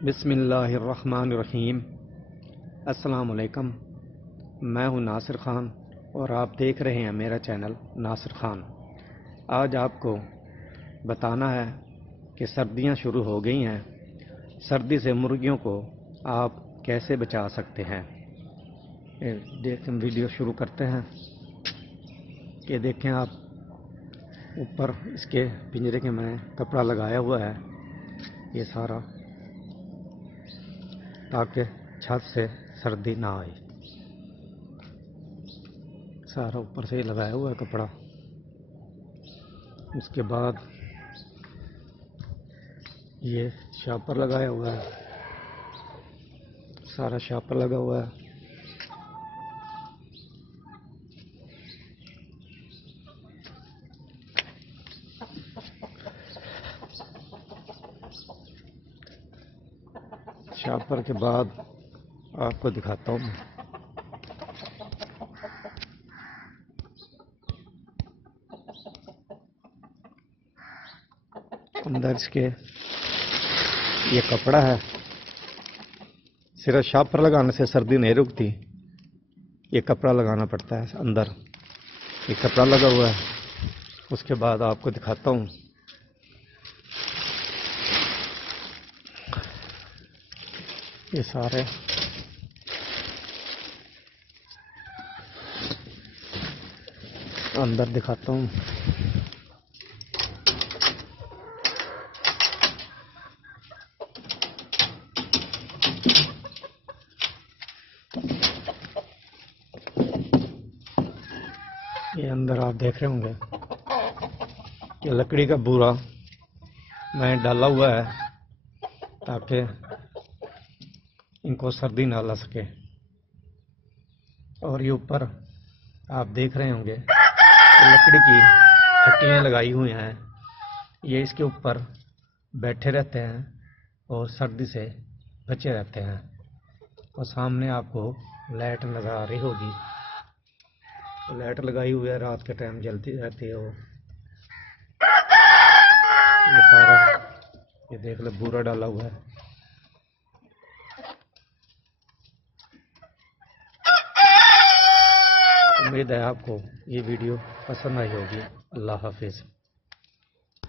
बिस्मिल्लाहिर्रहमानिर्रहीम। अस्सलाम वालेकुम। मैं हूं नासिर ख़ान और आप देख रहे हैं मेरा चैनल नासिर ख़ान। आज आपको बताना है कि सर्दियां शुरू हो गई हैं। सर्दी से मुर्गियों को आप कैसे बचा सकते हैं। वीडियो शुरू करते हैं। कि देखें आप, ऊपर इसके पिंजरे के मैंने कपड़ा लगाया हुआ है, ये सारा, ताकि छत से सर्दी ना आए। सारा ऊपर से ही लगाया हुआ है कपड़ा। उसके बाद ये शापर लगाया हुआ है, सारा शापर लगा हुआ है। शापर के बाद आपको दिखाता हूँ। अंदर इसके ये कपड़ा है। सिर्फ शापर लगाने से सर्दी नहीं रुकती, ये कपड़ा लगाना पड़ता है। अंदर ये कपड़ा लगा हुआ है। उसके बाद आपको दिखाता हूँ। ये सारे अंदर दिखाता हूँ। ये अंदर आप देख रहे होंगे कि लकड़ी का बूरा मैंने डाला हुआ है ताकि इनको सर्दी ना लग सके। और ये ऊपर आप देख रहे होंगे कि लकड़ी की हट्टियां लगाई हुई हैं। ये इसके ऊपर बैठे रहते हैं और सर्दी से बचे रहते हैं। और सामने आपको लाइट नज़र आ रही होगी, लाइट लगाई हुई है, रात के टाइम जलती रहती है। वो ये सारा, ये देख लो, बूरा डाला हुआ है। उम्मीद है आपको ये वीडियो पसंद आई होगी। अल्लाह हाफिज़।